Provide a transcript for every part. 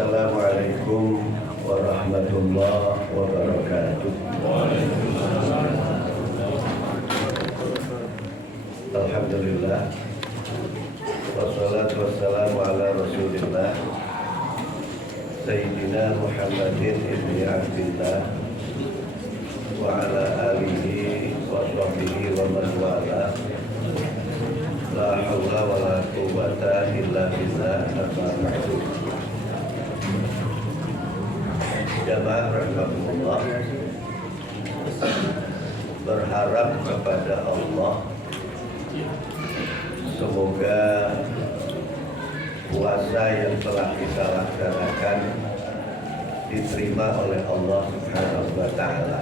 Assalamualaikum warahmatullahi wabarakatuh. Alhamdulillah, wassalatu wassalamu ala rasulillah Sayyidina Muhammadin ibni Abdillah wa ala alihi wa sahbihi wa man wala. La hawla wa la quwwata illa billah. Jamaah rahmatullah, berharap kepada Allah semoga puasa yang telah kita laksanakan diterima oleh Allah Subhanahu wa Ta'ala,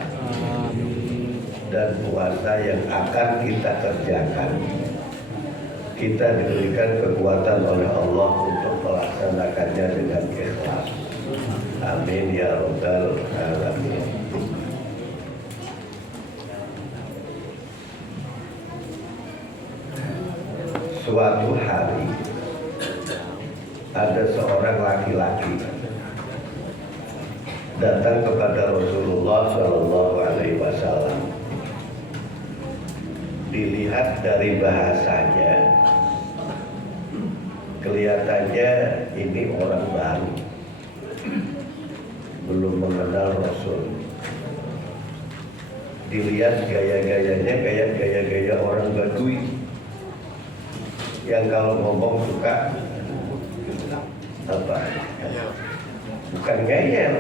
dan puasa yang akan kita kerjakan kita diberikan kekuatan oleh Allah untuk melaksanakannya dengan ikhlas. Amin ya rabbal alamin. Suatu hari ada seorang laki-laki datang kepada Rasulullah Shallallahu Alaihi Wasallam. Dilihat dari bahasanya, kelihatannya ini orang baru, belum mengenal Rasul. Dilihat gaya-gayanya kayak gaya-gaya orang Badui yang kalau ngomong suka apa? Bukan ngeyel,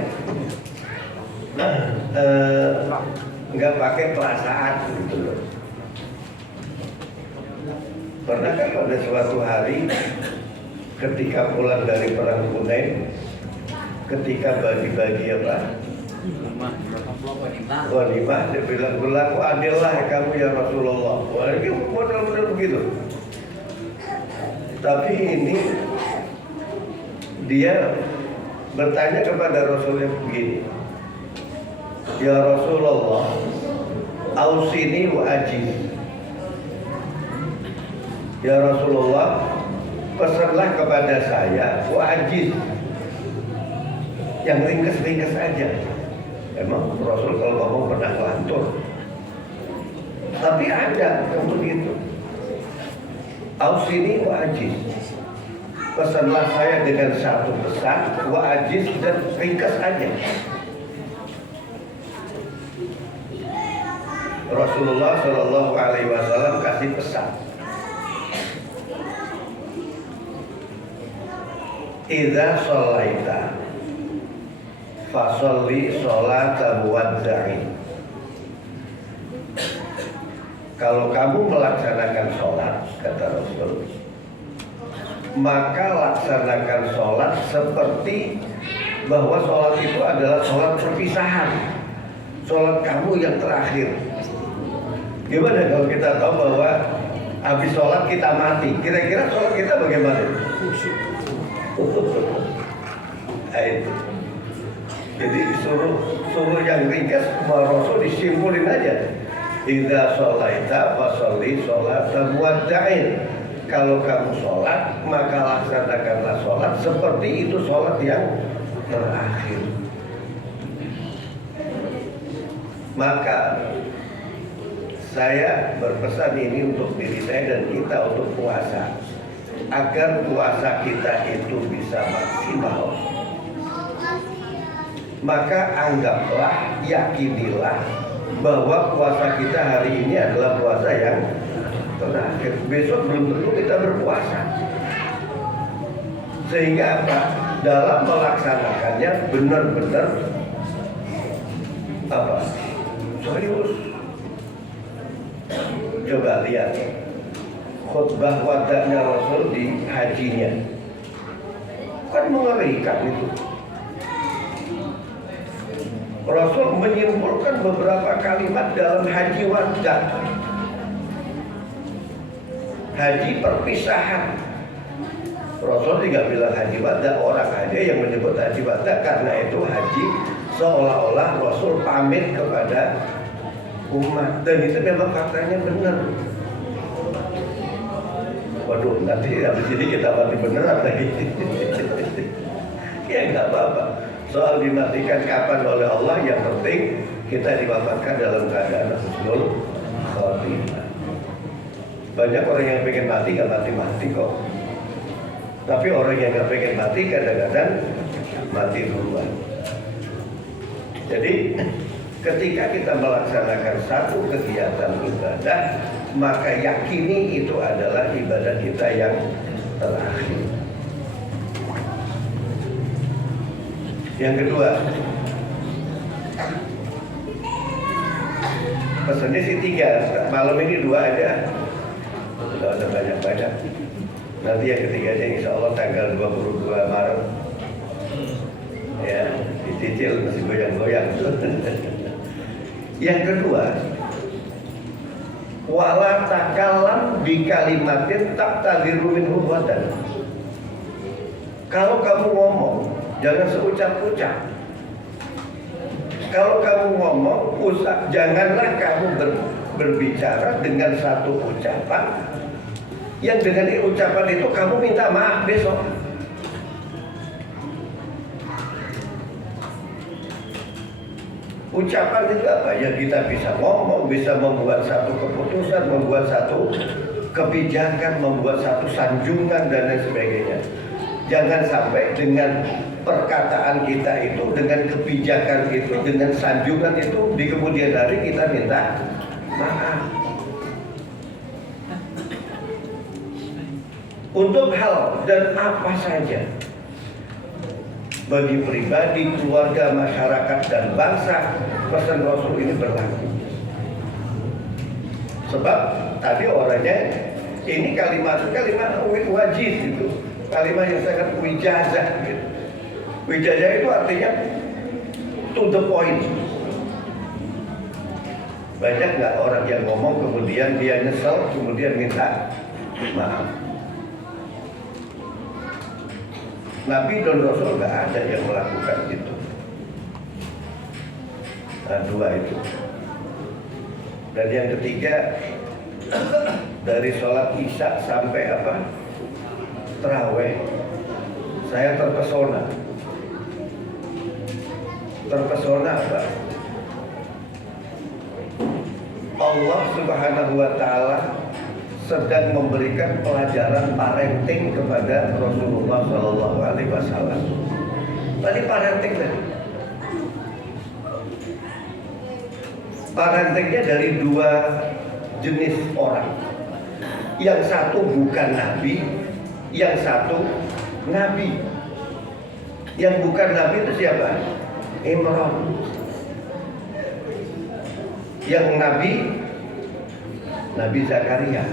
nggak pakai perasaan gitu loh. Pernahkah pada suatu hari ketika pulang dari perang Hunain, ketika bagi-bagi apa? Ghanimah, dia bilang, berlaku adillah kamu ya Rasulullah. Wah, ini benar-benar begitu. Tapi ini dia bertanya kepada Rasulullah begini, ya Rasulullah, ausini wa ajiz. Ya Rasulullah, pesanlah kepada saya wa ajiz, yang ringkas-ringkas aja. Emang Rasul kalau ngomong pernah lantur, tapi ada yang begitu. Ausini wa ajiz, pesanlah saya dengan satu pesan, wa ajiz, dan ringkas aja. Rasulullah Shallallahu Alaihi Wasallam kasih pesan, idza sholaita fasolli sholata muwadzain. Kalau kamu melaksanakan sholat, kata Rasul, maka laksanakan sholat seperti bahwa sholat itu adalah sholat perpisahan, sholat kamu yang terakhir. Gimana kalau kita tahu bahwa habis sholat kita mati, kira-kira sholat kita bagaimana? Itu. Jadi suruh yang ringkas, Rasul disimpulin aja. Idza sholaita fasholli sholata muwadzain. Kalau kamu sholat, maka laksanakanlah sholat seperti itu sholat yang terakhir. Maka saya berpesan ini untuk diri saya dan kita untuk puasa, agar puasa kita itu bisa maksimal. Maka anggaplah, yakinilah bahwa puasa kita hari ini adalah puasa yang terakhir. Besok belum tentu kita berpuasa. Sehingga apa? Dalam melaksanakannya benar-benar apa? Serius. Coba lihat khutbah wadahnya Rasul di hajinya, kan mengerikan itu. Rasul menyimpulkan beberapa kalimat dalam haji wadah, haji perpisahan. Rasul tidak bilang haji wadah, orang aja yang menyebut haji wadah, karena itu haji seolah-olah Rasul pamit kepada umat, dan itu memang faktanya benar. Waduh, nanti habis ini kita mati beneran lagi. Ya nggak apa-apa. Soal dimatikan kapan oleh Allah, yang penting kita diwafatkan dalam keadaan husnul khotimah. Banyak orang yang pengen mati nggak mati-mati kok. Tapi orang yang nggak pengen mati kadang-kadang mati duluan. Jadi ketika kita melaksanakan satu kegiatan ibadah, maka yakini itu adalah ibadah kita yang terakhir. Yang kedua, pesannya sih 3, malam ini 2 aja. Tidak usah banyak-banyak. Nanti yang ketiganya insya Allah tanggal 22 Maret. Ya, dicicil masih goyang-goyang. Yang kedua, wala takalam bi kalimatin tak tadiru min hubatan. Kalau kamu ngomong, jangan seucap-ucap. Kalau kamu ngomong, janganlah kamu berbicara dengan satu ucapan yang dengan ucapan itu kamu minta maaf besok. Ucapan itu apa? Ya kita bisa ngomong, bisa membuat satu keputusan, membuat satu kebijakan, membuat satu sanjungan dan lain sebagainya. Jangan sampai dengan perkataan kita itu, dengan kebijakan itu, dengan sanjungan itu di kemudian hari kita minta maaf. Untuk hal dan apa saja, bagi pribadi, keluarga, masyarakat, dan bangsa, pesan Rasul ini berlaku. Sebab tadi orangnya ini kalimat wajib gitu, kalimat yang sangat wijazah gitu. Wijazah itu artinya to the point. Banyak nggak orang yang ngomong kemudian dia nyesel, kemudian minta maaf. Nabi dan Rasul nggak ada yang melakukan itu. Nah, 2 itu. Dan yang ketiga, dari sholat Isya sampai Tarawih, saya terpesona. Terpesona apa? Allah Subhanahu wa Ta'ala sedang memberikan pelajaran parenting kepada Rasulullah Shallallahu Alaihi Wasallam. Tadi parenting tadi. Parentingnya dari 2 jenis orang. Yang satu bukan nabi, yang satu nabi. Yang bukan nabi itu siapa? Imran. Yang nabi, Nabi Zakaria.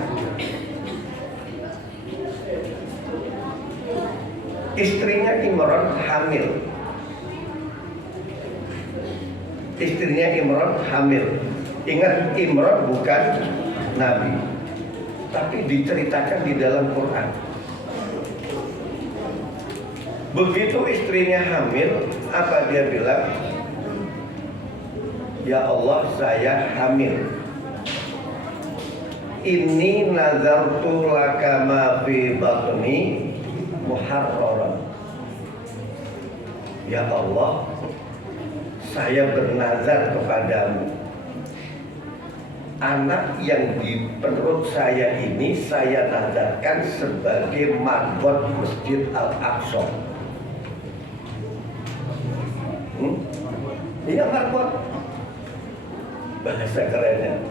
Istrinya Imran hamil. Istrinya Imran hamil. Ingat, Imran bukan nabi, tapi diceritakan di dalam Quran. Begitu istrinya hamil, apa dia bilang? Ya Allah, saya hamil. Inni nazartu laka ma fi batni muharraran. Ya Allah, saya bernazar kepadamu, anak yang di perut saya ini saya nazarkan sebagai marbot Masjid Al-Aqsa. Iya, marbot. Bahasa kerennya.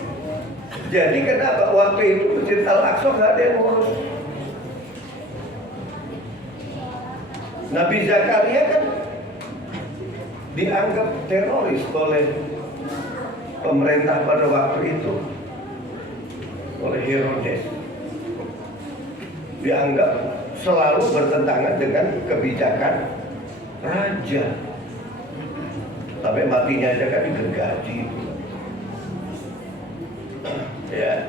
Jadi kenapa waktu itu Masjid Al-Aqsa nggak ada yang ngurus? Nabi Zakaria kan dianggap teroris oleh pemerintah pada waktu itu, oleh Herodes. Dianggap selalu bertentangan dengan kebijakan raja. Sampai matinya aja kan digergaji. Ya,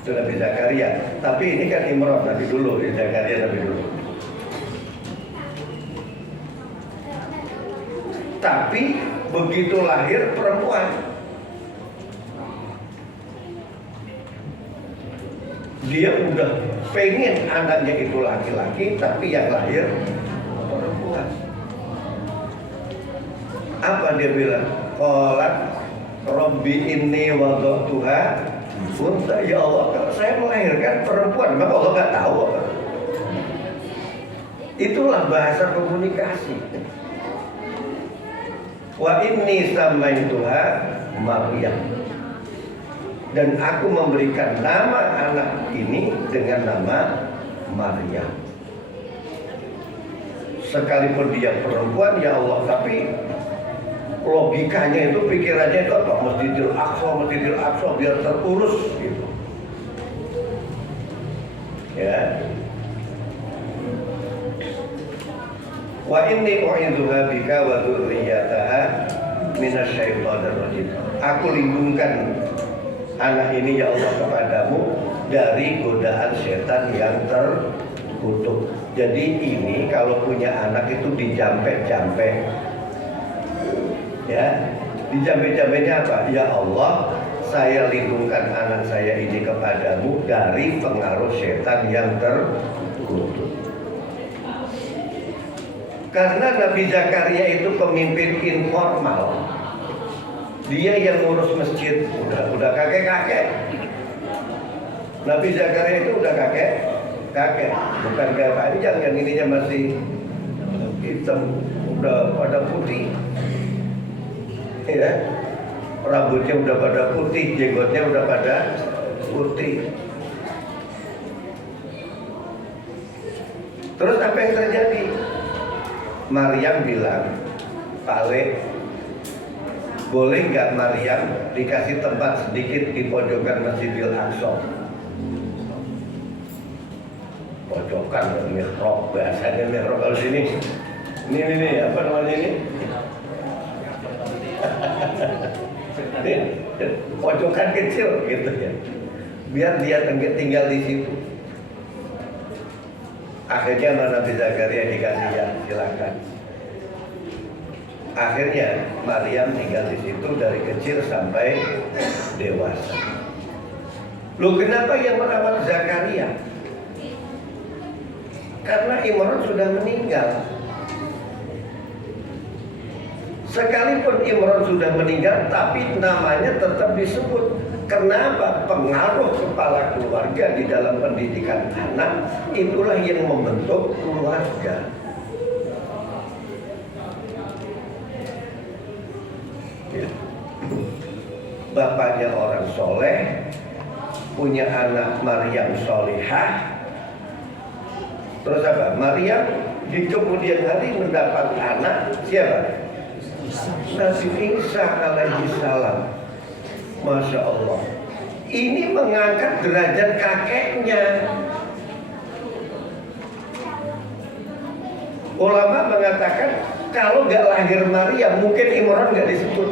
itu Nabi Zakaria. Tapi ini kan Imran Nabi dulu, Zakaria Nabi dulu. Tapi begitu lahir perempuan, dia udah pengen anaknya itu laki-laki, tapi yang lahir perempuan. Apa dia bilang? Qalat Rabbi inni wada'tuha unta. Ya Allah, kalau saya melahirkan perempuan, maka Allah nggak tahu apa? Itulah bahasa komunikasi. Wa inni samaituha Maryam. Dan aku memberikan nama anak ini dengan nama Maryam. Sekalipun dia perempuan, ya Allah, tapi logikanya itu, pikirannya itu apa? Masjidil Aqsa biar terurus gitu. Ya. Wa inni u'idzuha bika wa dzurriyyataha minasyaitonir rajim. Aku lindungkan anak ini ya Allah kepadamu dari godaan setan yang terkutuk. Jadi ini kalau punya anak itu dijampe-jampe. Ya, dijampe-jampenya apa? Ya Allah, saya lindungkan anak saya ini kepadamu dari pengaruh setan yang terkutuk. Karena Nabi Zakaria itu pemimpin informal. Dia yang ngurus masjid, udah kakek-kakek. Nabi Zakaria itu udah kakek, bukan kayak panjang yang ininya masih hitam, udah pada putih. Ya, rambutnya udah pada putih, jenggotnya udah pada putih. Terus apa yang terjadi? Maryam bilang, Pak Le, boleh nggak Maryam dikasih tempat sedikit di pojokan Masjidil Aqsa? Pojokan, mihrab, bahasanya mihrab kalau sini. Ini apa namanya ini? Pojokan kecil gitu ya. Biar dia tinggal di situ. Akhirnya Nabi Zakaria dikasih ya, silakan. Akhirnya Maryam tinggal di situ dari kecil sampai dewasa. Loh, kenapa yang merawat Zakaria? Karena Imran sudah meninggal. Sekalipun Imran sudah meninggal, tapi namanya tetap disebut. Kenapa? Pengaruh kepala keluarga di dalam pendidikan anak itulah yang membentuk keluarga. Ya. Bapaknya orang soleh, punya anak Maryam solihah. Terus apa? Maryam di kemudian hari mendapat anak siapa? Nabi Isa alaihi salam. Masya Allah. Ini mengangkat derajat kakeknya. Ulama mengatakan kalau nggak lahir Maryam mungkin Imran nggak disebut.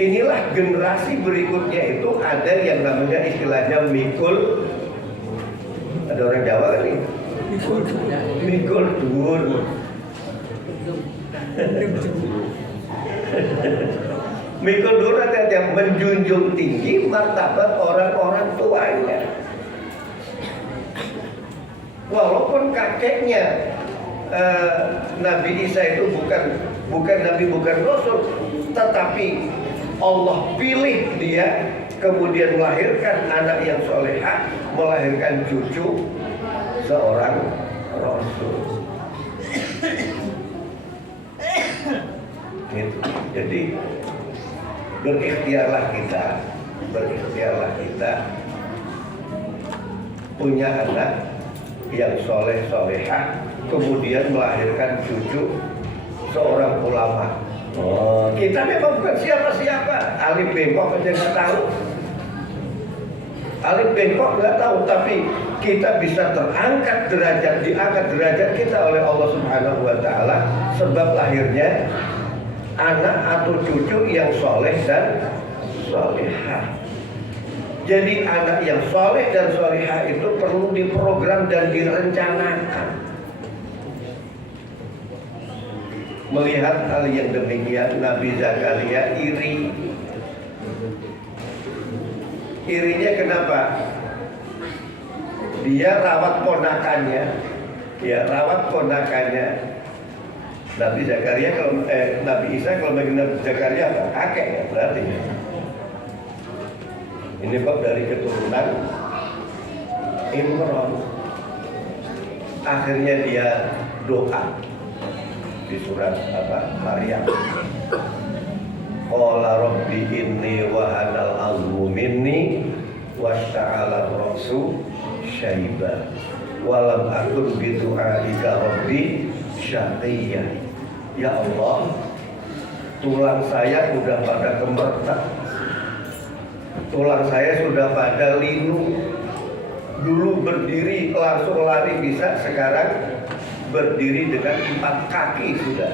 Inilah generasi berikutnya itu ada yang namanya istilahnya mikul. Ada orang Jawa kan nih? Mikul dur. Mikul dur yang menjunjung tinggi martabat orang-orang tuanya. Walaupun kakeknya Nabi Isa itu bukan Nabi, bukan Rasul, tetapi Allah pilih dia kemudian melahirkan anak yang solehah, melahirkan cucu seorang Rasul. Gitu. Jadi berikhtiarlah kita punya anak yang soleh solehah, kemudian melahirkan cucu seorang ulama. Oh, kita memang bukan siapa-siapa. Alif bengkok aja nggak tahu. Alif bengkok nggak tahu, tapi kita bisa diangkat derajat kita oleh Allah Subhanahu Wa Taala sebab lahirnya anak atau cucu yang soleh dan solehah. Jadi anak yang soleh dan solehah itu perlu diprogram dan direncanakan. Melihat hal yang demikian, Nabi Zakaria iri. Irinya kenapa? Dia rawat ponakannya, Ya, rawat ponakannya Nabi Zakaria. Kalau Nabi Isa, kalau bagi Nabi Zakaria apa? Kakek ya berarti. Ini kok dari keturunan Imran. Akhirnya dia doa di surat Maryam. Qala rabbi inni wahanal azmu minni washta'ala ar-ra'su syaiba walam akun bidu'aika rabbi syaqiyya. Ya Allah, tulang saya sudah pada kemertak, tulang saya sudah pada linu. Dulu berdiri langsung lari bisa, sekarang berdiri dengan 4 kaki sudah.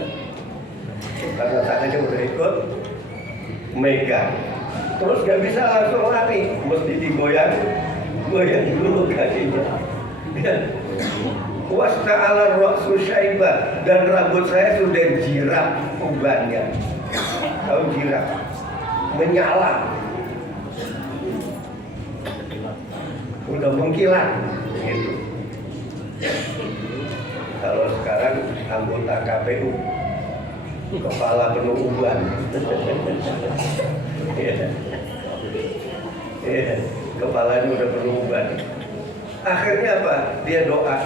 Karena tangannya udah ikut megang. Terus gak bisa langsung lari, mesti digoyang dulu kakinya. Wasta'ala ra'su syaiba, dan rambut saya sudah jirap ubannya. Tahu jirap? Menyala. Udah mengkilat gitu. Kalau sekarang anggota KPU kepala penuh uban. Kepalanya udah penuh uban. Akhirnya apa? Dia doa.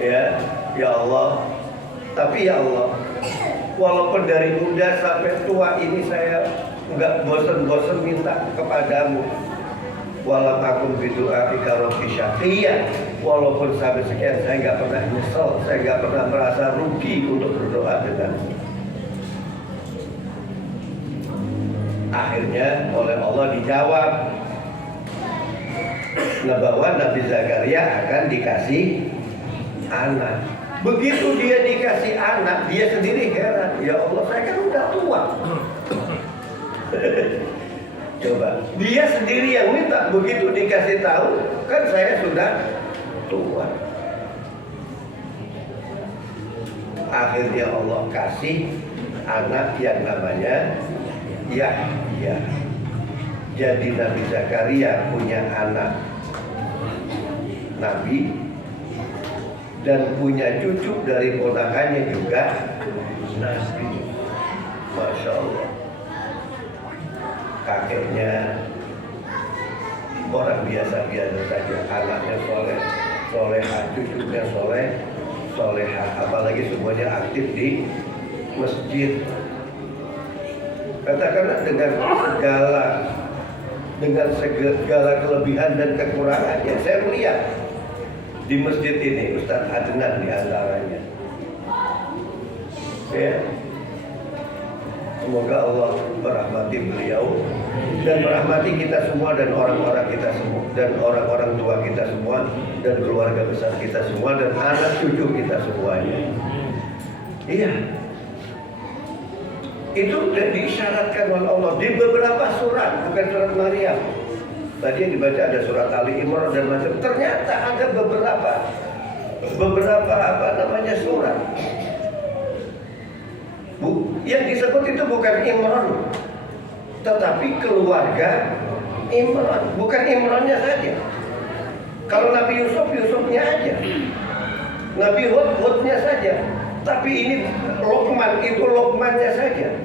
Ya Allah. Tapi ya Allah, walaupun dari muda sampai tua ini saya nggak bosan-bosan minta kepadamu. Walau aku bidu'aika rabbi syaqiyya, walaupun sampai sekian saya nggak pernah nyesel, saya nggak pernah merasa rugi untuk berdoa denganmu. Akhirnya oleh Allah dijawab, bahwa Nabi Zakaria akan dikasih anak. Begitu dia dikasih anak, dia sendiri heran, ya Allah, saya kan udah tua. Coba, dia sendiri yang minta, begitu dikasih tahu, kan saya sudah tua. Akhirnya Allah kasih anak yang namanya Yahya. Jadi Nabi Zakaria punya anak Nabi dan punya cucu dari ponakannya juga Nabi. Masya Allah. Kakeknya orang biasa-biasa saja, anaknya soleh, solehah, cucunya solehah, apalagi semuanya aktif di masjid. Katakanlah dengan segala kelebihan dan kekurangannya, saya melihat di masjid ini Ustaz Adnan di antaranya. Ya. Semoga Allah merahmati beliau dan merahmati kita semua dan orang-orang kita semua dan orang-orang tua kita semua dan keluarga besar kita semua dan anak cucu kita semuanya. Iya. Itu sudah diisyaratkan oleh Allah di beberapa surat, bukan surat Maryam. Tadi yang dibaca ada surat Ali Imran dan macam. Ternyata ada beberapa surat. Yang disebut itu bukan Imran, tetapi keluarga Imran. Bukan Imrannya saja. Kalau Nabi Yusuf, Yusufnya aja. Nabi Hud, Hudnya saja. Tapi ini Luqman, itu Luqmannya saja.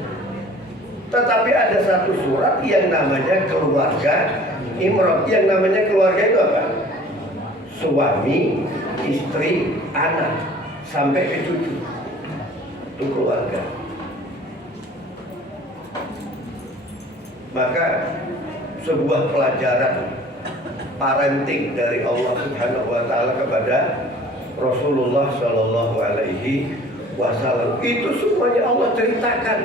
Tetapi ada satu surat yang namanya keluarga Imran. Yang namanya keluarga itu apa? Suami, istri, anak, sampai ke cucu. Itu keluarga. Maka sebuah pelajaran parenting dari Allah Subhanahu wa taala kepada Rasulullah Shallallahu alaihi wasallam itu semuanya Allah ceritakan.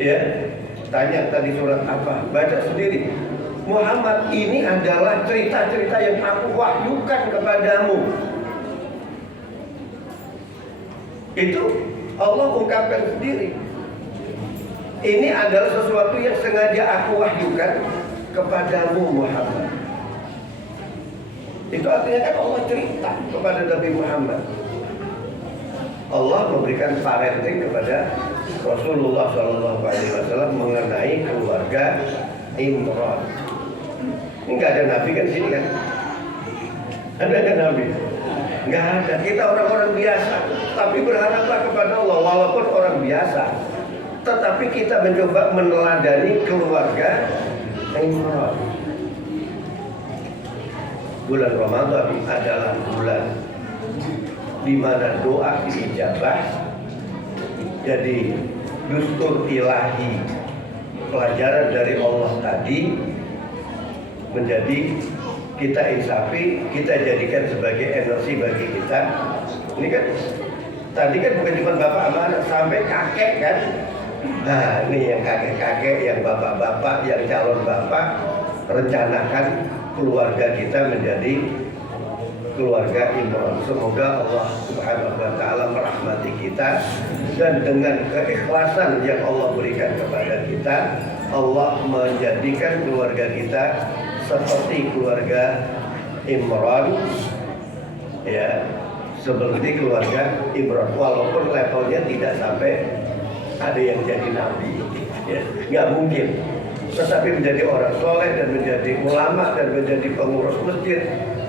Ya, tanya tadi surat apa? Baca sendiri. Muhammad, ini adalah cerita-cerita yang aku wahyukan kepadamu. Itu Allah ungkapkan sendiri. Ini adalah sesuatu yang sengaja aku wahyukan kepadamu Muhammad. Itu artinya kan Allah cerita kepada Nabi Muhammad. Allah memberikan parenting kepada Rasulullah SAW mengenai keluarga Imran. Ini nggak ada nabi kan sini kan? Ada nabi? Nggak ada. Kita orang-orang biasa, tapi berharaplah kepada Allah walaupun orang biasa. Tetapi kita mencoba meneladani keluarga Imran. Bulan Ramadan adalah bulan di mana doa diijabah. Jadi dustur ilahi, pelajaran dari Allah tadi menjadi kita insafi, kita jadikan sebagai energi bagi kita. Ini kan tadi kan bukan cuma bapak sama anak, sampai kakek kan. Nah ini yang kakek-kakek, yang bapak-bapak, yang calon bapak, rencanakan keluarga kita menjadi keluarga Imran. Semoga Allah Subhanahu wa taala merahmati kita, dan dengan keikhlasan yang Allah berikan kepada kita, Allah menjadikan keluarga kita seperti keluarga Imran, ya, seperti keluarga Imran, walaupun levelnya tidak sampai ada yang jadi nabi, ya, nggak mungkin. Tetapi menjadi orang soleh dan menjadi ulama dan menjadi pengurus masjid.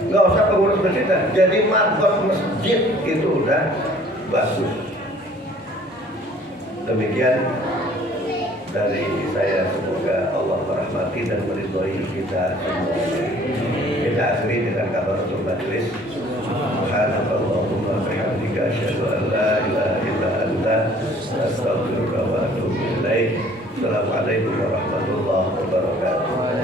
Nggak usah pengurus masjid, jadi marbot masjid itu udah bagus. Demikian dari saya, semoga Allah merahmati dan meridhoi kita semua. Kita akhiri dengan kafaratul majlis. Subhanallahumma wa bihamdika asyhadu an la ilaha illa anta astaghfiruka wa atubu ilaik. Assalamualaikum warahmatullahi wabarakatuh.